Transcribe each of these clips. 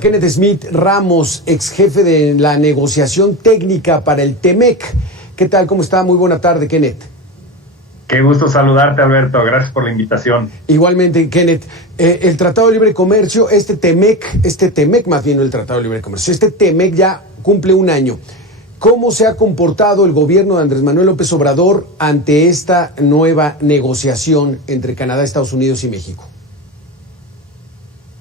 Kenneth Smith Ramos, ex jefe de la negociación técnica para el TEMEC. ¿Qué tal? ¿Cómo está? Muy buena tarde, Kenneth. Qué gusto saludarte, Alberto. Gracias por la invitación. Igualmente, Kenneth. El Tratado de Libre Comercio, este TEMEC más bien, no el Tratado de Libre Comercio, este TEMEC ya cumple un año. ¿Cómo se ha comportado el gobierno de Andrés Manuel López Obrador ante esta nueva negociación entre Canadá, Estados Unidos y México?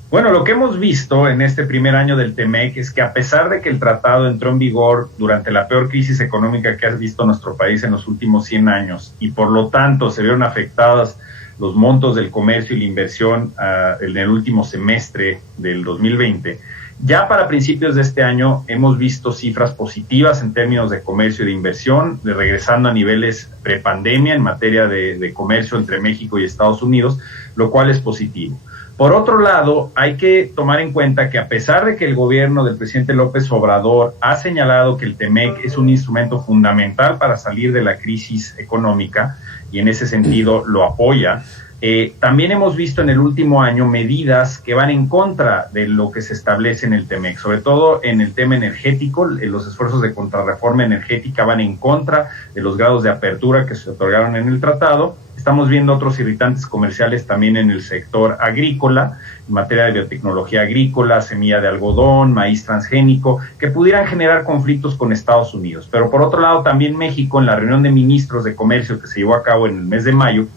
Bueno, lo que hemos visto en este primer año del TEMEC es que a pesar de que el tratado entró en vigor durante la peor crisis económica que ha visto nuestro país en los últimos 100 años y por lo tanto se vieron afectados los montos del comercio y la inversión en el último semestre del 2020, ya para principios de este año hemos visto cifras positivas en términos de comercio y de inversión, regresando a niveles prepandemia en materia de comercio entre México y Estados Unidos, lo cual es positivo. Por otro lado, hay que tomar en cuenta que a pesar de que el gobierno del presidente López Obrador ha señalado que el TEMEC es un instrumento fundamental para salir de la crisis económica y en ese sentido lo apoya, también hemos visto en el último año medidas que van en contra de lo que se establece en el TEMEC, sobre todo en el tema energético. Los esfuerzos de contrarreforma energética van en contra de los grados de apertura que se otorgaron en el tratado. Estamos viendo otros irritantes comerciales también en el sector agrícola, en materia de biotecnología agrícola, semilla de algodón, maíz transgénico, que pudieran generar conflictos con Estados Unidos. Pero por otro lado, también México, en la reunión de ministros de comercio que se llevó a cabo en el mes de mayo,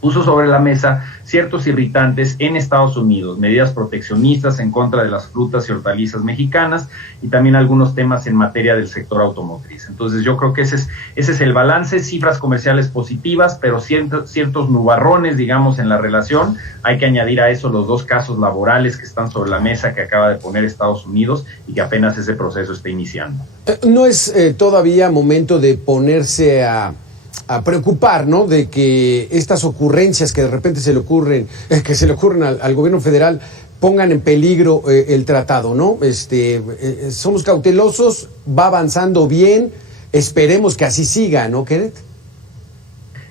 puso sobre la mesa ciertos irritantes en Estados Unidos, medidas proteccionistas en contra de las frutas y hortalizas mexicanas y también algunos temas en materia del sector automotriz. Entonces yo creo que ese es el balance, cifras comerciales positivas, pero ciertos nubarrones, digamos, en la relación. Hay que añadir a eso los dos casos laborales que están sobre la mesa que acaba de poner Estados Unidos y que apenas ese proceso está iniciando. No es todavía momento de ponerse a preocupar, ¿no? De que estas ocurrencias que de repente se le ocurren al gobierno federal pongan en peligro el tratado, ¿no? Somos cautelosos, va avanzando bien, esperemos que así siga, ¿no, Kenneth?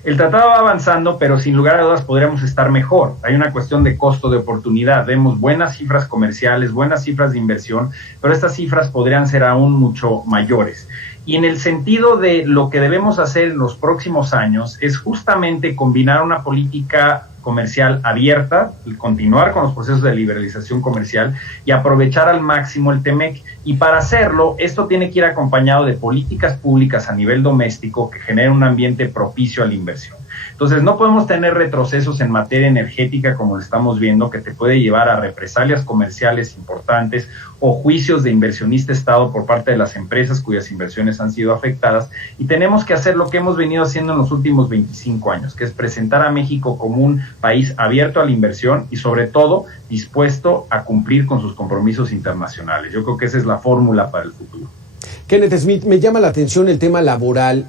El tratado va avanzando, pero sin lugar a dudas podríamos estar mejor. Hay una cuestión de costo de oportunidad. Vemos buenas cifras comerciales, buenas cifras de inversión, pero estas cifras podrían ser aún mucho mayores. Y en el sentido de lo que debemos hacer en los próximos años es justamente combinar una política comercial abierta, continuar con los procesos de liberalización comercial y aprovechar al máximo el TEMEC. Y para hacerlo, esto tiene que ir acompañado de políticas públicas a nivel doméstico que generen un ambiente propicio a la inversión. Entonces, no podemos tener retrocesos en materia energética como lo estamos viendo, que te puede llevar a represalias comerciales importantes o juicios de inversionista-Estado por parte de las empresas cuyas inversiones han sido afectadas. Y tenemos que hacer lo que hemos venido haciendo en los últimos 25 años, que es presentar a México como un país abierto a la inversión y, sobre todo, dispuesto a cumplir con sus compromisos internacionales. Yo creo que esa es la fórmula para el futuro. Kenneth Smith, me llama la atención el tema laboral.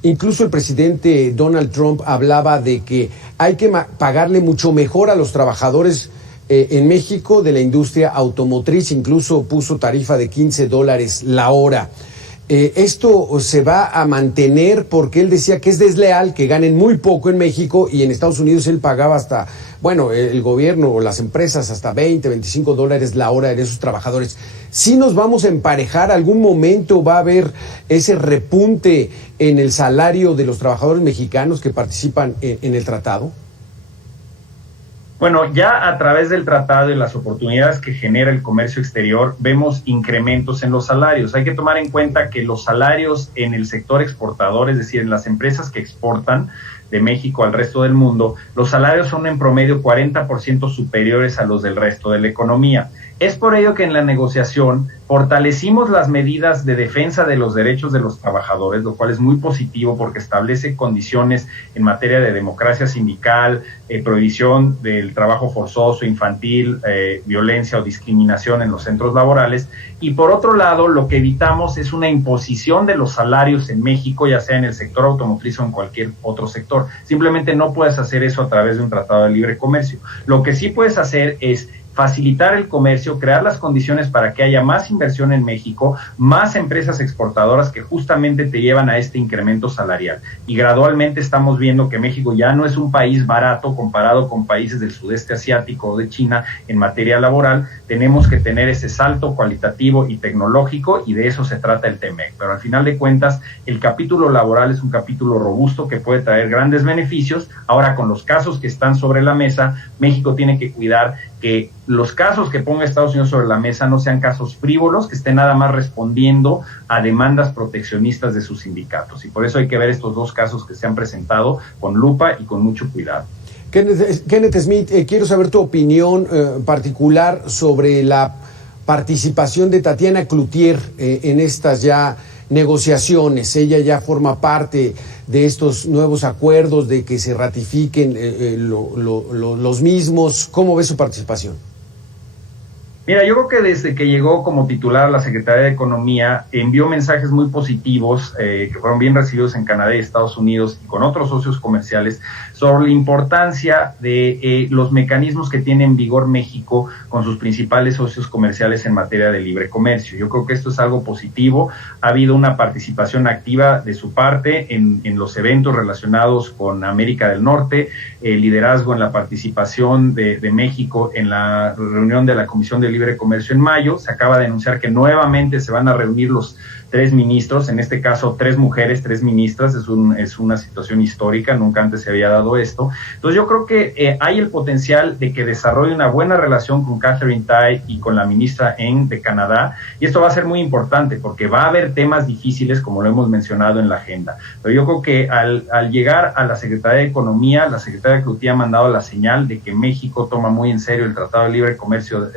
Incluso el presidente Donald Trump hablaba de que hay que pagarle mucho mejor a los trabajadores en México de la industria automotriz, incluso puso tarifa de $15 la hora. Esto se va a mantener porque él decía que es desleal que ganen muy poco en México y en Estados Unidos él pagaba hasta, bueno, el gobierno o las empresas hasta $20-25 la hora de esos trabajadores. ¿Sí nos vamos a emparejar? ¿Algún momento va a haber ese repunte en el salario de los trabajadores mexicanos que participan en el tratado? Bueno, ya a través del tratado y las oportunidades que genera el comercio exterior, vemos incrementos en los salarios. Hay que tomar en cuenta que los salarios en el sector exportador, es decir, en las empresas que exportan de México al resto del mundo, los salarios son en promedio 40% superiores a los del resto de la economía. Es por ello que en la negociación fortalecimos las medidas de defensa de los derechos de los trabajadores, lo cual es muy positivo porque establece condiciones en materia de democracia sindical, prohibición del trabajo forzoso, infantil, violencia o discriminación en los centros laborales. Y por otro lado, lo que evitamos es una imposición de los salarios en México, ya sea en el sector automotriz o en cualquier otro sector. Simplemente no puedes hacer eso a través de un tratado de libre comercio. Lo que sí puedes hacer es facilitar el comercio, crear las condiciones para que haya más inversión en México, más empresas exportadoras que justamente te llevan a este incremento salarial. Y gradualmente estamos viendo que México ya no es un país barato comparado con países del sudeste asiático o de China en materia laboral. Tenemos que tener ese salto cualitativo y tecnológico, y de eso se trata el TEMEC. Pero al final de cuentas, el capítulo laboral es un capítulo robusto que puede traer grandes beneficios. Ahora, con los casos que están sobre la mesa, México tiene que cuidar que los casos que ponga Estados Unidos sobre la mesa no sean casos frívolos, que estén nada más respondiendo a demandas proteccionistas de sus sindicatos. Y por eso hay que ver estos dos casos que se han presentado con lupa y con mucho cuidado. Kenneth Smith, quiero saber tu opinión particular sobre la participación de Tatiana Cloutier en estas ya negociaciones. Ella ya forma parte de estos nuevos acuerdos, de que se ratifiquen los mismos. ¿Cómo ves su participación? Mira, yo creo que desde que llegó como titular a la Secretaría de Economía, envió mensajes muy positivos que fueron bien recibidos en Canadá y Estados Unidos y con otros socios comerciales sobre la importancia de los mecanismos que tiene en vigor México con sus principales socios comerciales en materia de libre comercio. Yo creo que esto es algo positivo. Ha habido una participación activa de su parte en los eventos relacionados con América del Norte, liderazgo en la participación de México en la reunión de la Comisión de Libre Comercio en mayo. Se acaba de anunciar que nuevamente se van a reunir los 3 ministros, en este caso 3 mujeres, 3 ministras. Es una situación histórica, nunca antes se había dado esto. Entonces yo creo que hay el potencial de que desarrolle una buena relación con Katherine Tai y con la ministra Eng de Canadá, y esto va a ser muy importante porque va a haber temas difíciles, como lo hemos mencionado en la agenda. Pero yo creo que al llegar a la Secretaría de Economía, la secretaria Cloutier ha mandado la señal de que México toma muy en serio el Tratado de Libre Comercio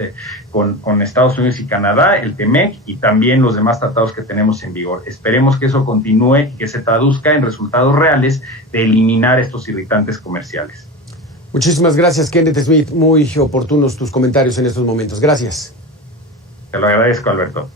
con Estados Unidos y Canadá, el TEMEC, y también los demás tratados que tenemos en vigor. Esperemos que eso continúe y que se traduzca en resultados reales de eliminar estos irritantes comerciales. Muchísimas gracias, Kenneth Smith. Muy oportunos tus comentarios en estos momentos. Gracias. Te lo agradezco, Alberto.